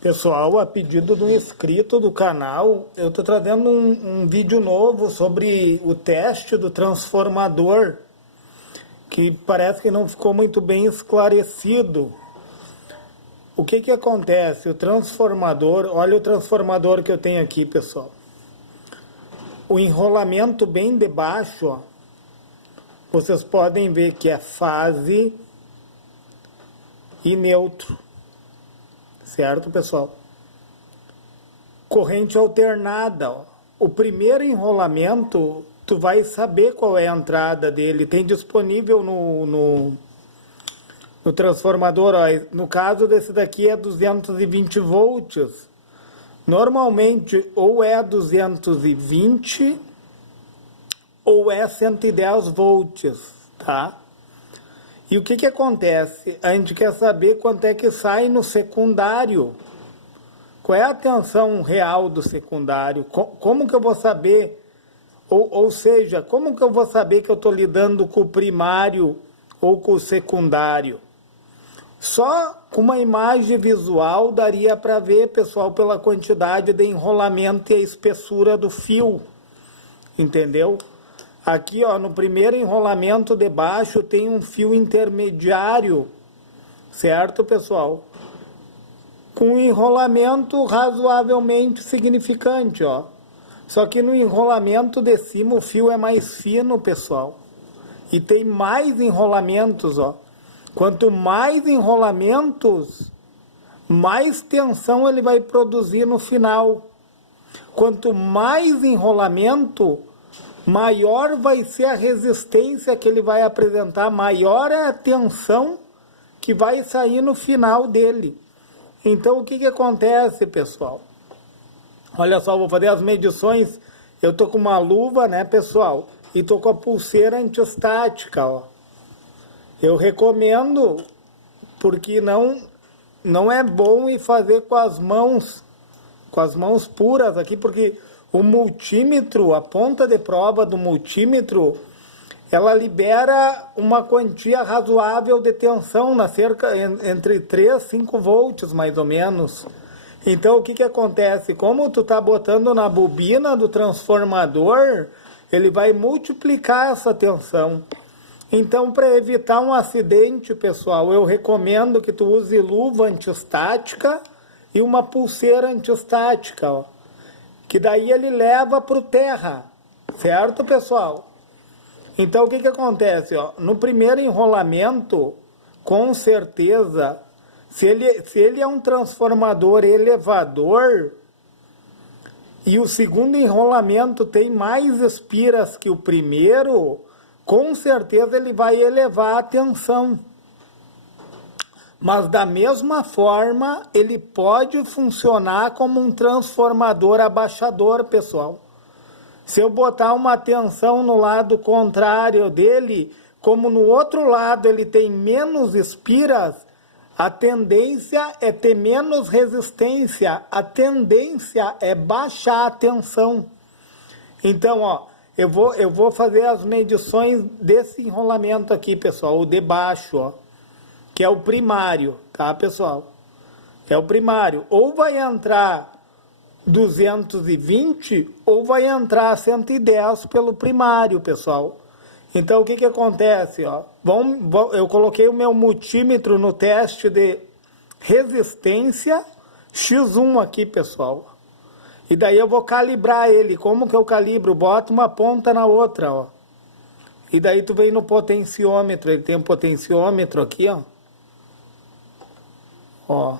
Pessoal, a pedido de um inscrito do canal, eu estou trazendo um vídeo novo sobre o teste do transformador, que parece que não ficou muito bem esclarecido. O que acontece? O transformador, olha o transformador que eu tenho aqui, pessoal. O enrolamento bem debaixo, ó, vocês podem ver que é fase e neutro. Certo, pessoal? Corrente alternada, ó. O primeiro enrolamento, tu vai saber qual é a entrada dele. Tem disponível no transformador, ó. No caso desse daqui é 220 volts. Normalmente, ou é 220 ou é 110 volts, tá? E o que acontece? A gente quer saber quanto é que sai no secundário. Qual é a tensão real do secundário? Como que eu vou saber? Ou seja, como que eu vou saber que eu estou lidando com o primário ou com o secundário? Só com uma imagem visual daria para ver, pessoal, pela quantidade de enrolamento e a espessura do fio. Entendeu? Aqui, ó, no primeiro enrolamento de baixo tem um fio intermediário, certo, pessoal? Com um enrolamento razoavelmente significante, ó. Só que no enrolamento de cima o fio é mais fino, pessoal. E tem mais enrolamentos, ó. Quanto mais enrolamentos, mais tensão ele vai produzir no final. Quanto mais enrolamento, maior vai ser a resistência que ele vai apresentar, maior é a tensão que vai sair no final dele. Então, o que acontece, pessoal? Olha só, vou fazer as medições. Eu tô com uma luva, né, pessoal? E tô com a pulseira antiestática, ó. Eu recomendo, porque não é bom ir fazer com as mãos puras aqui, porque o multímetro, a ponta de prova do multímetro, ela libera uma quantia razoável de tensão, na cerca entre 3 e 5 volts, mais ou menos. Então, o que acontece? Como tu tá botando na bobina do transformador, ele vai multiplicar essa tensão. Então, para evitar um acidente, pessoal, eu recomendo que tu use luva antiestática e uma pulseira antiestática, ó. Que daí ele leva para o terra, certo, pessoal? Então, o que acontece? Ó? No primeiro enrolamento, com certeza, se ele é um transformador elevador, e o segundo enrolamento tem mais espiras que o primeiro, com certeza ele vai elevar a tensão. Mas da mesma forma, ele pode funcionar como um transformador abaixador, pessoal. Se eu botar uma tensão no lado contrário dele, como no outro lado ele tem menos espiras, a tendência é ter menos resistência, a tendência é baixar a tensão. Então, ó, eu vou fazer as medições desse enrolamento aqui, pessoal, o de baixo, ó. Que é o primário, tá, pessoal? É o primário. Ou vai entrar 220 ou vai entrar 110 pelo primário, pessoal. Então, o que acontece? Ó? Eu coloquei o meu multímetro no teste de resistência X1 aqui, pessoal. E daí eu vou calibrar ele. Como que eu calibro? Boto uma ponta na outra, ó. E daí tu vem no potenciômetro. Ele tem um potenciômetro aqui, ó. Ó.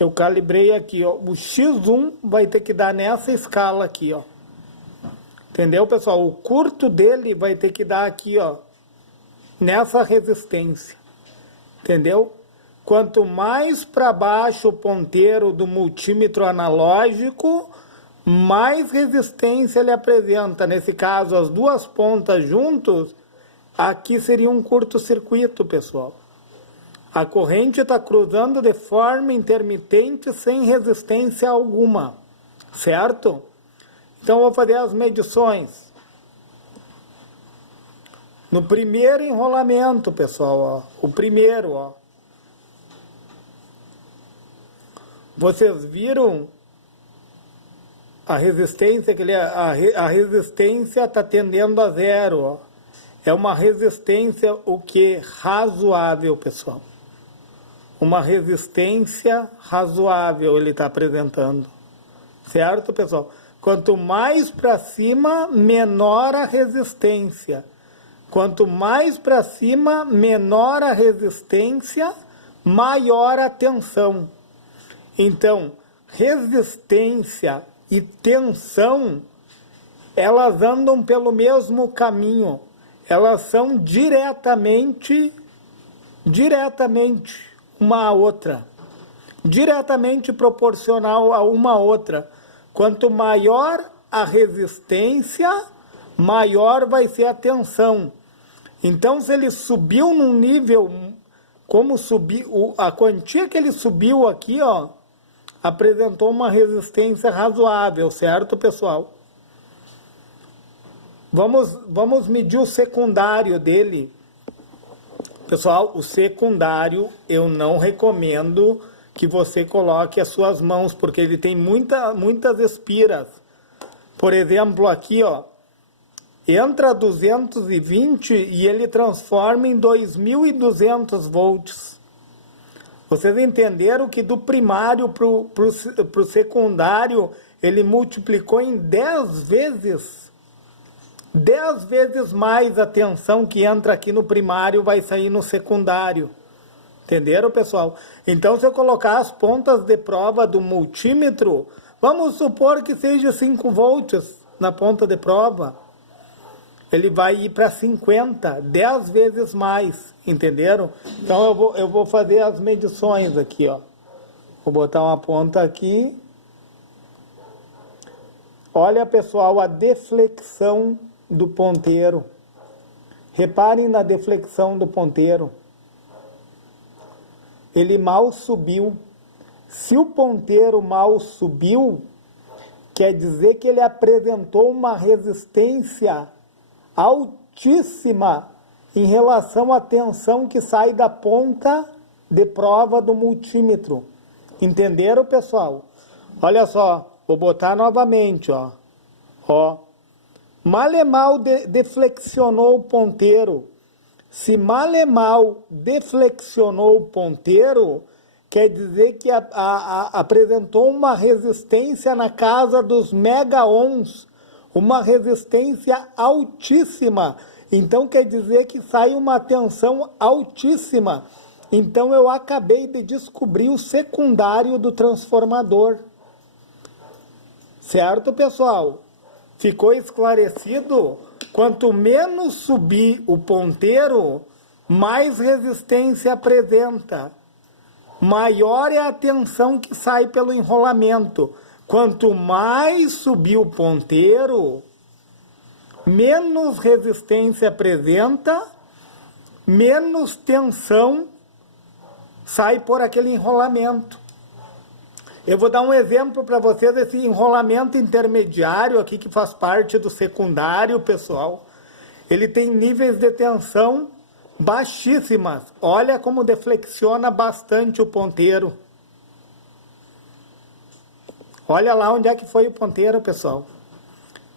Eu calibrei aqui, ó. O X1 vai ter que dar nessa escala aqui, ó. Entendeu, pessoal? O curto dele vai ter que dar aqui, ó. Nessa resistência. Entendeu? Quanto mais para baixo o ponteiro do multímetro analógico, mais resistência ele apresenta. Nesse caso, as duas pontas juntos, aqui seria um curto-circuito, pessoal. A corrente está cruzando de forma intermitente, sem resistência alguma, certo? Então, vou fazer as medições. No primeiro enrolamento, pessoal, ó, o primeiro, ó, vocês viram a resistência que a resistência está tendendo a zero, ó. É uma resistência o que razoável, pessoal. Uma resistência razoável ele está apresentando, certo, pessoal? Quanto mais para cima, menor a resistência. Quanto mais para cima, menor a resistência, maior a tensão. Então, resistência e tensão, elas andam pelo mesmo caminho. Elas são diretamente uma à outra. Diretamente proporcional a uma à outra. Quanto maior a resistência, maior vai ser a tensão. Então, se ele subiu num nível, como subiu, a quantia que ele subiu aqui, ó, apresentou uma resistência razoável, certo, pessoal? Vamos medir o secundário dele. Pessoal, o secundário eu não recomendo que você coloque as suas mãos, porque ele tem muitas espiras. Por exemplo, aqui, ó, entra 220 e ele transforma em 2.200 volts. Vocês entenderam que do primário para o secundário, ele multiplicou em 10 vezes. 10 vezes mais a tensão que entra aqui no primário vai sair no secundário. Entenderam, pessoal? Então, se eu colocar as pontas de prova do multímetro, vamos supor que seja 5 volts na ponta de prova. Ele vai ir para 50, 10 vezes mais, entenderam? Então, eu vou fazer as medições aqui, ó. Vou botar uma ponta aqui. Olha, pessoal, a deflexão do ponteiro. Reparem na deflexão do ponteiro. Ele mal subiu. Se o ponteiro mal subiu, quer dizer que ele apresentou uma resistência altíssima em relação à tensão que sai da ponta de prova do multímetro. Entenderam, pessoal? Olha só, vou botar novamente, ó. Ó. Malemal deflexionou o ponteiro. Se malemal deflexionou o ponteiro, quer dizer que apresentou uma resistência na casa dos mega-ohms, uma resistência altíssima. Então, quer dizer que sai uma tensão altíssima. Então, eu acabei de descobrir o secundário do transformador. Certo, pessoal? Ficou esclarecido? Quanto menos subir o ponteiro, mais resistência apresenta. Maior é a tensão que sai pelo enrolamento. Quanto mais subir o ponteiro, menos resistência apresenta, menos tensão sai por aquele enrolamento. Eu vou dar um exemplo para vocês desse enrolamento intermediário aqui, que faz parte do secundário, pessoal. Ele tem níveis de tensão baixíssimas. Olha como deflexiona bastante o ponteiro. Olha lá onde é que foi o ponteiro, pessoal.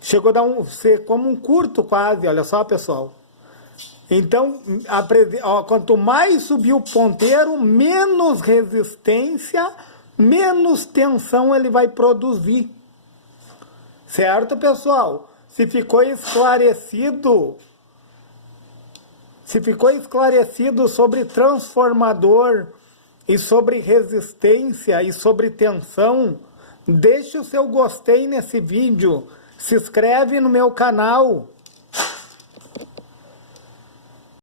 Chegou a dar ser como um curto quase, olha só, pessoal. Então, quanto mais subir o ponteiro, menos resistência, menos tensão ele vai produzir. Certo, pessoal? Se ficou esclarecido sobre transformador e sobre resistência e sobre tensão, deixe o seu gostei nesse vídeo, se inscreve no meu canal,